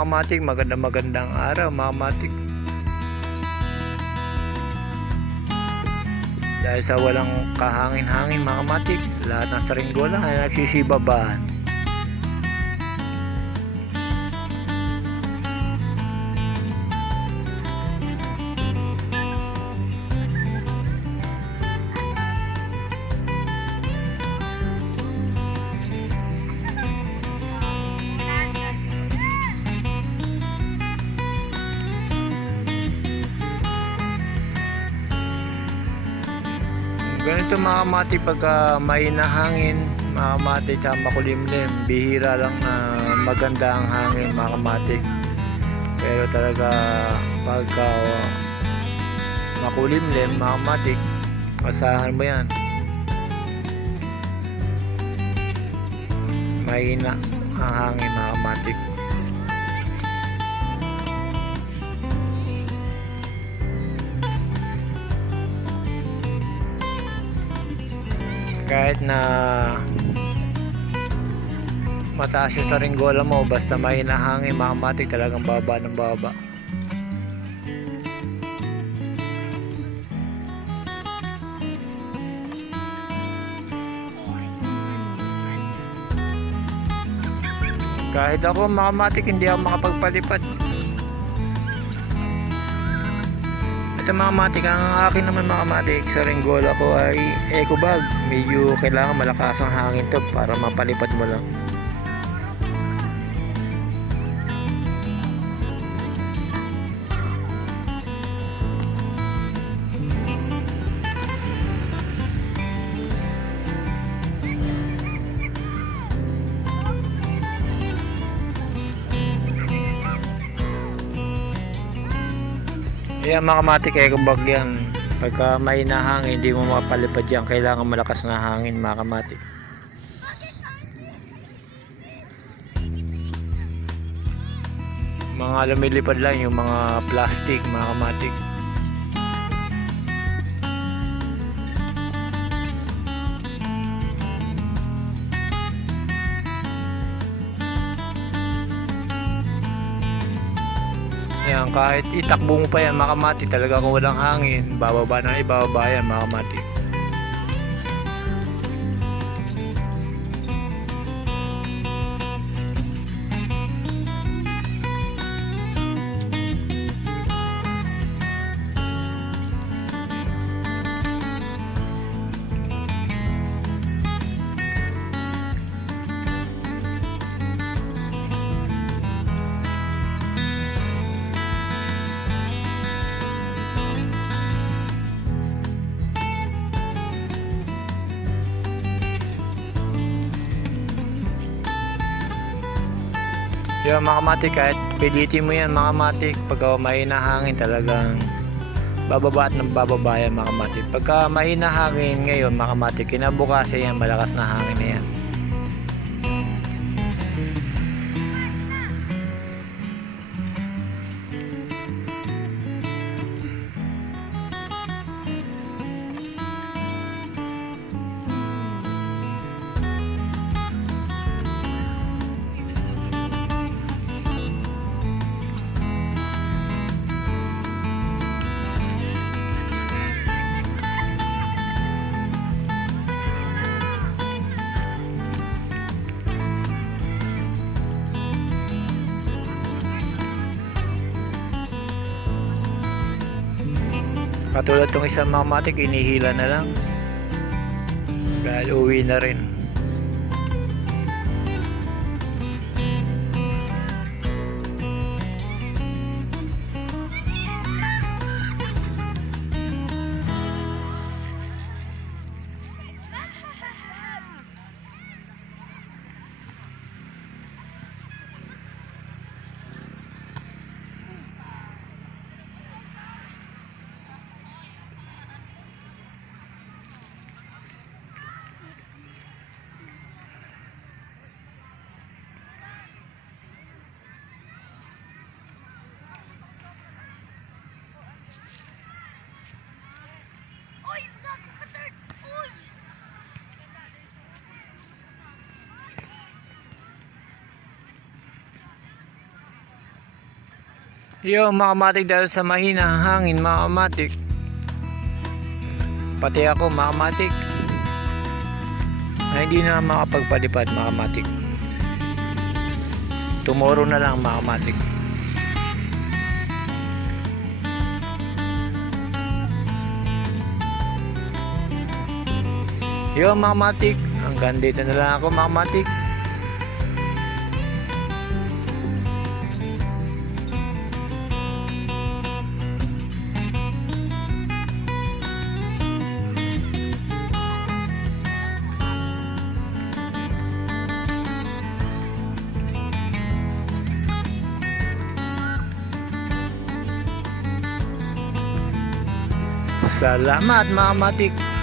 mga kamatik, magandang araw mga kamatik. Dahil sa walang kahangin-hangin mga kamatik, lahat ng saranggola ay nagsisibabaan. Ganito mga kamati, pagka may nahangin mga kamati tsaka makulimlim, bihira lang na maganda ang hangin mga kamati. Pero talaga pagka makulimlim mga kamati, asahan mo yan, mahina ang hangin mga kamati. Kahit na mataas yung saranggola mo, basta may nahangin mga kamatik, talagang baba ng baba. Kahit ako mga kamatik, hindi ako makapagpalipad. Ito mga kamatik, ang akin naman mga kamatik, saranggola ko ay eco bag. Medyo kailangan malakas ang hangin to para mapalipad mo lang. Ayan mga kamatik, eco bag yan. Pagka may nahangin, hindi mo makapalipad yan. Kailangan malakas na hangin mga kamatik. Mga lumilipad lang yung mga plastic mga kamatik. Yan, kahit itakbo mo pa yan mga kamatik, talaga kung walang hangin, bababa na ibababa yan mga kamatik. Yung mga kamatik, kahit pilitin mo yan mga kamatik, pagka mahina hangin talagang bababa at bababa yan mga kamatik. Pagka mahina hangin ngayon mga kamatik, kinabukasan yan malakas na hangin na yan. Katulad tong isang mga kamatik, inihila na lang dahil uwi na rin. Yo mga kamatik, dahil sa mahinang hangin mga kamatik, pati ako mga kamatik na hindi na makapagpalipad mga kamatik. Tomorrow na lang mga kamatik. Yo mga kamatik, hanggang dito na lang ako mga kamatik. Salamat mga kamatik.